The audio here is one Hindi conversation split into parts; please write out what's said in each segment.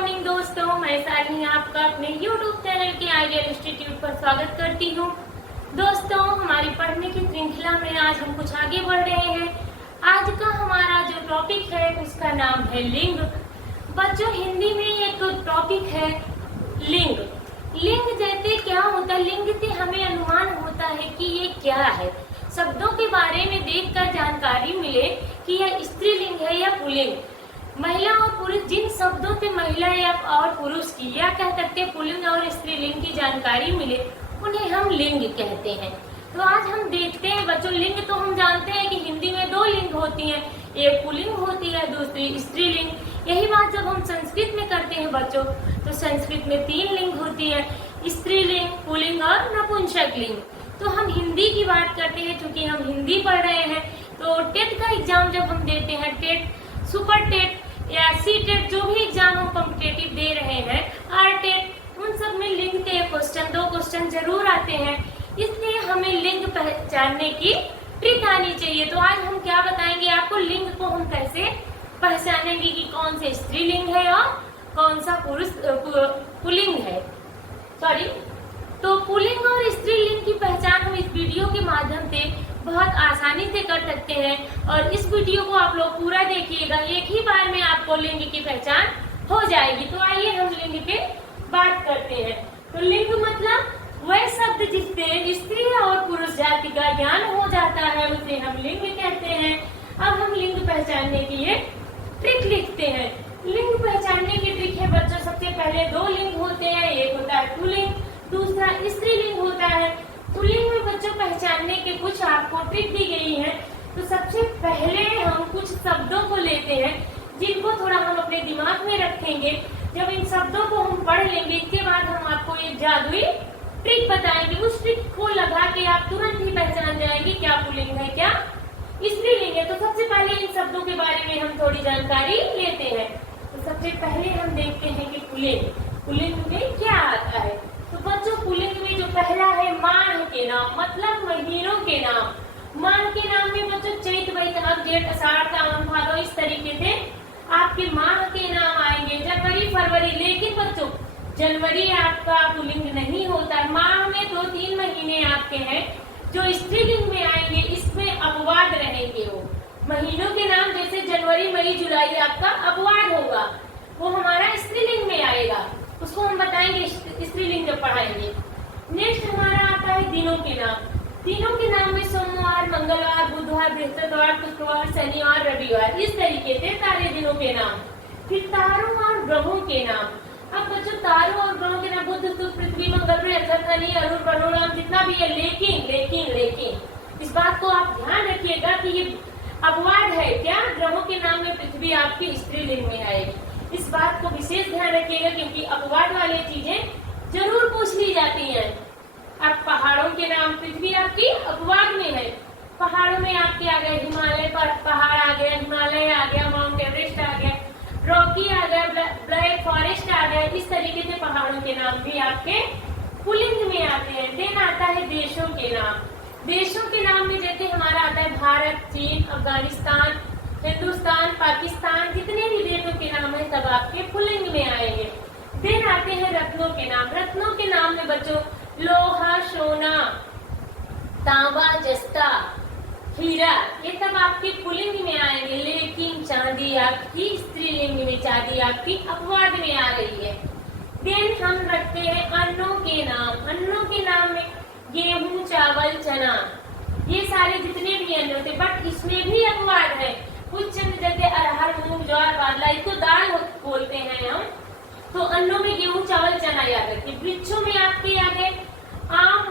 मॉर्निंग दोस्तों, मैं सानी आपका अपने YouTube चैनल के आइडियल इंस्टीट्यूट पर स्वागत करती हूँ। दोस्तों, हमारी पढ़ने की श्रृंखला में आज हम कुछ आगे बढ़ रहे हैं। आज का हमारा जो टॉपिक है उसका नाम है लिंग। बच्चों, हिंदी में एक टॉपिक है लिंग। लिंग जैसे क्या होता है, लिंग से हमें अनुमान होता है कि ये क्या है। शब्दों के बारे में देखकर जानकारी मिले कि यह स्त्रीलिंग है या पुल्लिंग। महिला और पुरुष, जिन शब्दों से महिला या और पुरुष की या कह सकते पुल्लिंग और स्त्रीलिंग की जानकारी मिले उन्हें हम लिंग कहते हैं। तो आज हम देखते हैं बच्चों, लिंग तो हम जानते हैं कि हिंदी में दो लिंग होती हैं, एक पुल्लिंग होती है, दूसरी स्त्रीलिंग। यही बात जब हम संस्कृत में करते हैं बच्चों, तो संस्कृत में तीन लिंग होती है, स्त्रीलिंग, पुल्लिंग और नपुंसक लिंग। तो हम हिंदी की बात करते हैं, क्योंकि हम हिंदी पढ़ रहे हैं। तो टेट का एग्जाम जब हम देते हैं, टेट, सुपर टेट या सी टेट, जो भी एग्जाम हम कॉम्पिटेटिव दे रहे हैं, आर टेट, उन सब में लिंग के क्वेश्चन, दो क्वेश्चन जरूर आते हैं। इसलिए हमें लिंग पहचानने की ट्रिक आनी चाहिए। तो आज हम क्या बताएंगे आपको, लिंग को हम कैसे पहचानेंगे कि कौन से स्त्रीलिंग है और कौन सा पुल्लिंग है। सॉरी, तो पुल्लिंग और स्त्रीलिंग की पहचान हम इस वीडियो के माध्यम से बहुत आसानी से कर सकते हैं। और इस वीडियो को आप लोग पूरा देखिएगा, एक ही बार में आपको लिंग की पहचान हो जाएगी। तो आइए हम लिंग पे बात करते हैं। तो लिंग मतलब वह शब्द जिससे स्त्री और पुरुष जाति का ज्ञान हो जाता है, उसे हम लिंग कहते हैं। अब हम लिंग पहचानने की ये ट्रिक लिखते हैं। लिंग पहचानने की ट्रिक है बच्चों, सबसे पहले दो लिंग होते हैं, एक होता है पुल्लिंग, दूसरा स्त्रीलिंग होता है। पुल्लिंग में बच्चों पहचानने के कुछ आपको ट्रिक दी गई है। तो सबसे पहले हम कुछ शब्दों को लेते हैं, जिनको थोड़ा हम अपने दिमाग में रखेंगे। जब इन शब्दों को हम पढ़ लेंगे, इसके बाद हम आपको एक जादुई ट्रिक बताएंगे। उस ट्रिक को लगा के आप तुरंत ही पहचान जाएंगे क्या पुल्लिंग है, क्या स्त्रीलिंग है। तो सबसे पहले इन शब्दों के बारे में हम थोड़ी जानकारी लेते हैं। तो सबसे पहले हम देखते हैं कि पुल्लिंग में क्या आता है। तो बच्चों, पुल्लिंग में जो पहला है माह के नाम, मतलब महीनों के नाम। माह के नाम में बच्चों चैत, वैशाख, जेठ, आषाढ़, सावन, भादो, इस तरीके से आपके माह के नाम आएंगे। जनवरी, फरवरी, लेकिन बच्चों जनवरी आपका पुल्लिंग नहीं होता। माह में 2-3 महीने आपके हैं जो स्त्रीलिंग में आएंगे, इसमें अपवाद रहेंगे। वो महीनों के नाम जैसे जनवरी, मई, जुलाई आपका अपवाद होगा, वो हमारा स्त्रीलिंग में आएगा। उसको हम बताएंगे स्त्रीलिंग जब पढ़ाएंगे। नेक्स्ट हमारा आता है दिनों के नाम। दिनों के नाम में सोमवार, मंगलवार, बुधवार, बृहस्पतिवार, शुक्रवार, शनिवार, रविवार, इस तरीके से सारे दिनों के नाम। फिर तारों और ग्रहों के नाम। अब बच्चों, तारों और ग्रहों के नाम बुध, शुक्र, पृथ्वी, मंगल, बृहस्पति, शनि, अरुण, वरुण, जितना भी है। लेकिन इस बात को आप ध्यान रखिएगा कि ये अपवाद है। क्या ग्रहों के नाम में पृथ्वी आपकी स्त्रीलिंग में आएगी, इस बात को विशेष ध्यान रखिएगा, क्योंकि अपवाद वाली चीजें जरूर पूछ ली जाती हैं। अब पहाड़ों के नाम, पृथ्वी आपकी अपवाद में है। पहाड़ों में आपके आ गए हिमालय पर पहाड़ आ गया, हिमालय आ गया, माउंट एवरेस्ट आ गया, रॉकी आ गया, ब्लैक फॉरेस्ट आ गया। इस तरीके से पहाड़ों के नाम भी आपके पुल्लिंग में आते हैं। देन आता है देशों के नाम। देशों के नाम में जैसे हमारा आता है भारत, चीन, अफगानिस्तान, हिंदुस्तान, पाकिस्तान, जितने भी देशों के नाम है सब आपके पुल्लिंग में आएंगे। फिर आते हैं रत्नों के नाम। रत्नों के नाम में बच्चों लोहा, सोना, तांबा, जस्ता, हीरा, ये सब आपके पुल्लिंग में आएंगे। लेकिन चांदी आपकी स्त्रीलिंग में, चांदी आपकी अपवाद में आ रही है। देन हम रखते हैं अन्नों के नाम। अन्नों के नाम में गेहूं, चावल, चना, ये सारे जितने भी अन्न होते, बट इसमें भी अपवाद है। कुछ जैसे अरहर, मूंग, ज्वार, बाजरा, इसको दाल बोलते हैं हम। तो अन्नों में गेहूं, चावल, चना याद रखिए। वृक्षों में आपके आ गए आम,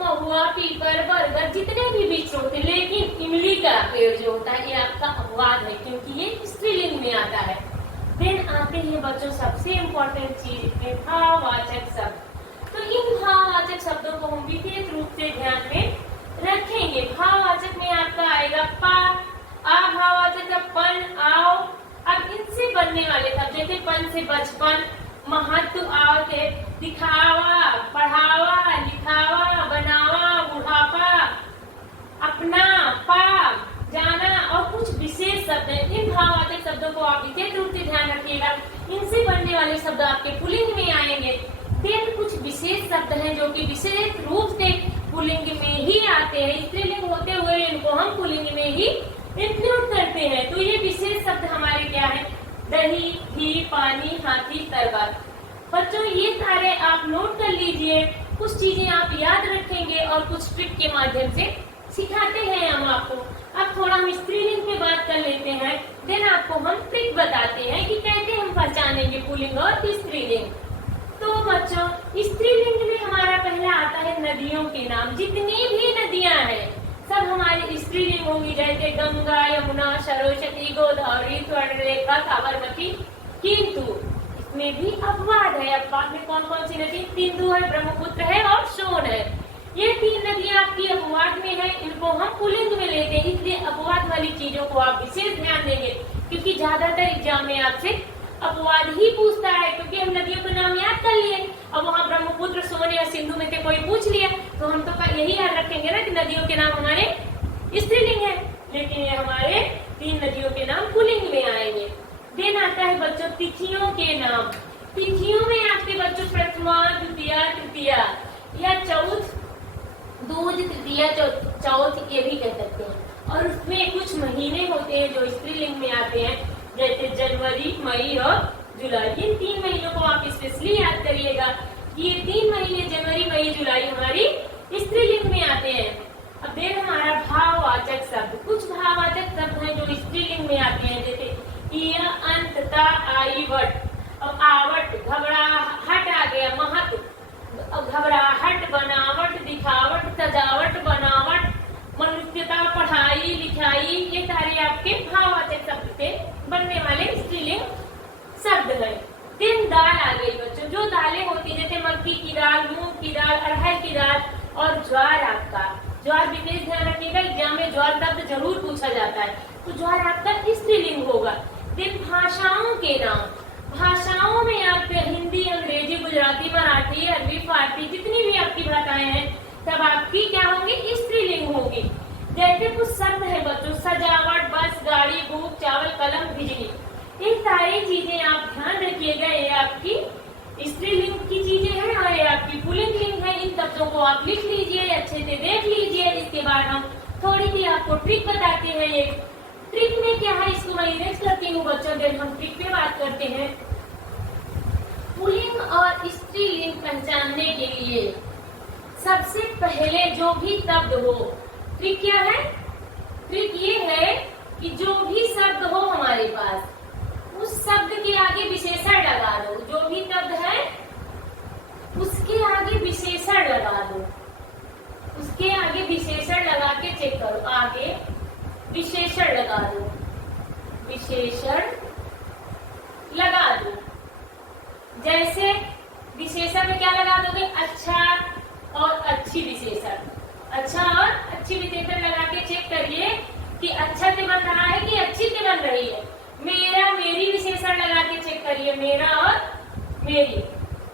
महुआ, पीपल, बरगद, जितने भी वृक्ष होते, लेकिन इमली का पेड़ जो होता है ये आपका अपवाद है, क्योंकि ये स्त्रीलिंग में आता है। फिर आते हैं बच्चों सबसे इम्पोर्टेंट चीज, भाववाचक शब्द। तो इन भाववाचक शब्दों को हम विशेष रूप से ध्यान में रखेंगे। भाववाचक में आपका आएगा पा, आ भाववाचक का पन, आओ। अब इनसे बनने वाले शब्द जैसे पन से बचपन, महत्व, आओ से दिखावा, पढ़ावा, लिखावा, बनावा, बुढ़ापा, अपना, पा, जाना, और कुछ विशेष शब्द हैं। इन भाववाचक शब्दों को आप विशेष रूप से ध्यान रखें। रखिएगा, इनसे बनने वाले शब्द आपके पुल्लिंग में आएंगे। देन कुछ विशेष शब्द हैं जो कि विशेष रूप से पुल्लिंग में ही आते हैं, स्त्रीलिंग होते हुए इनको हम पुल्लिंग में ही इंक्लूड करते हैं। तो ये विशेष शब्द हमारे क्या है? दही, घी, पानी, हाथी, तलवार। बच्चों ये सारे आप नोट कर लीजिए, कुछ चीजें आप याद रखेंगे और कुछ ट्रिक के माध्यम से सिखाते हैं हम आपको। अब थोड़ा हम स्त्रीलिंग पे बात कर लेते हैं, देन आपको हम ट्रिक बताते हैं कि कैसे हम पहचानेंगे पुल्लिंग और स्त्रीलिंग। तो बच्चों स्त्रीलिंग में हमारा पहला आता है नदियों के नाम। जितनी भी नदियां हैं सब हमारी स्त्रीलिंग होंगी, जैसे गंगा, यमुना, सरस्वती, गोदावरी, स्वर्णरेखा, साबरमती। किंतु इसमें भी अपवाद है। अपवाद में कौन कौन सी नदी? सिंधु है, ब्रह्मपुत्र है और सोन है। ये 3 नदियां आपकी अपवाद में है, इनको हम पुल्लिंग में लेते हैं, इसलिए अपवाद वाली चीजों को आप विशेष ध्यान देंगे, क्योंकि ज्यादातर एग्जाम में आपसे अपवाद ही पूछता है। क्योंकि हम नदियों के नाम याद कर लिए, अब वहाँ ब्रह्मपुत्र, सोन या सिंधु में से कोई पूछ लिया तो हम तो यही याद रखेंगे ना कि नदियों के नाम हमारे स्त्रीलिंग है, लेकिन ये हमारे 3 नदियों के नाम पुल्लिंग में आएंगे। देन आता है बच्चों तिथियों के नाम। तिथियों में आपके बच्चों प्रथमा, द्वितीया, तृतीया या चौथ, दूज, तृतीया, चौथ ये भी कह सकते हैं। और उसमें कुछ महीने होते हैं जो स्त्रीलिंग में आते हैं, जैसे जनवरी, मई और जुलाई। इन 3 महीनों को आप स्पेशली याद करिएगा। ये 3 महीने जनवरी, मई, जुलाई हमारी स्त्रीलिंग में आते हैं। अब देन हमारा भाववाचक शब्द। कुछ भाववाचक शब्द हैं जो स्त्रीलिंग में आते हैं, जैसे इया, अंत, ता, आई, वट। अब आवट, घबराहट आ गया, महत्व, घबराहट, बनावट, दिखावट, सजावट, बनावट, मनुष्यता, पढ़ाई, लिखाई, ये सारे आपके भाववाचक शब्द से बनने वाले स्त्रीलिंग शब्द है। दिन दाल आ गई बच्चों। जो दालें होती है जैसे मक्की की दाल, मूंग की दाल, अरहर की दाल और ज्वार। आपका ज्वार विशेष ध्यान रखिएगा, एग्जाम में ज्वार शब्द जरूर पूछा जाता है, तो ज्वार आपका स्त्रीलिंग होगा। दिन भाषाओं के नाम। भाषाओं में आपके हिंदी, अंग्रेजी, गुजराती, मराठी, अरबी, फारसी, जितनी भी आपकी भाषाएं हैं सब आपकी क्या होंगी? स्त्रीलिंग होगी। जैसे कुछ शब्द है बच्चों, सजावट, बस, गाड़ी, भूख, चावल, कलम, बिजली। ये सारी चीजें आप ध्यान रखिएगा, ये आपकी स्त्रीलिंग की चीजें हैं और ये आपकी पुल्लिंग लिंग है। इन शब्दों को आप लिख लीजिए, अच्छे से देख लीजिए। इसके बाद हम थोड़ी सी आपको ट्रिक बताते हैं। ये ट्रिक में क्या है इसको मैं इरेज करती हूँ बच्चों, जब हम ट्रिक पे बात करते हैं। पुल्लिंग और स्त्रीलिंग पहचानने के लिए सबसे पहले जो भी शब्द हो, ट्रिक क्या है? ट्रिक ये है कि जो भी शब्द हो हमारे पास, उस शब्द के आगे विशेषण लगा दो। जो भी शब्द है उसके आगे विशेषण लगा दो। उसके आगे विशेषण लगा के चेक करो। आगे विशेषण लगा दो, विशेषण लगा दो। जैसे विशेषण में क्या लगा दोगे? अच्छा और अच्छी विशेषण। अच्छा और अच्छी विशेषण लगा के चेक करिए कि अच्छा से बन रहा है कि अच्छी से बन रही है। मेरा, मेरी विशेषण लगा के चेक करिए, मेरा और मेरी।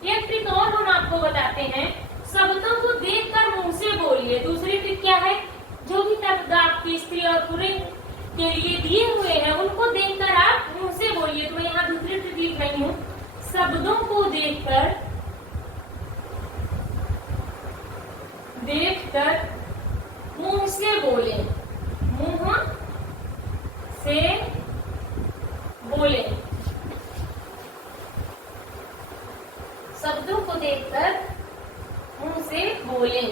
एक ट्रिक और हम आपको बताते हैं, शब्दों को देखकर मुंह से बोलिए। दूसरी ट्रिक क्या है? जो भी शब्द आपकी स्त्री और पुल्लिंग के लिए दिए हुए हैं उनको देखकर आप मुंह से बोलिए। तो मैं यहाँ दूसरी ट्रिक लिख रही हूँ, शब्दों को देखकर मुंह से बोले। मुंह से बोले। शब्दों को देखकर मुंह से बोले।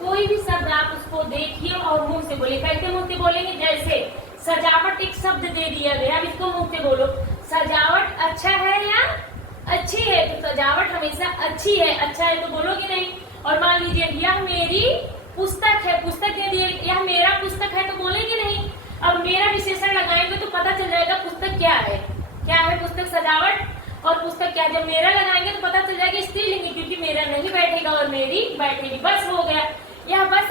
कोई भी शब्द आप उसको देखिए और मुंह से बोले। कैसे मुंह से बोलेंगे? जैसे सजावट एक शब्द दे दिया गया, अब इसको मुंह से बोलो। सजावट अच्छा है या अच्छी है? तो सजावट हमेशा अच्छी है। अच्छा है तो बोलोगे नहीं। और मान लीजिए यह मेरी पुस्तक है, पुस्तक दे दिए, यह मेरा पुस्तक है तो बोलेंगे नहीं। अब मेरा विशेषण लगाएंगे तो पता चल जाएगा पुस्तक क्या है। क्या है पुस्तक? सजावट। और पुस्तक क्या? जब मेरा लगाएंगे तो पता चल जाएगा स्त्रीलिंग, क्योंकि मेरा नहीं बैठेगा और मेरी बैठेगी। बस हो गया। यह बस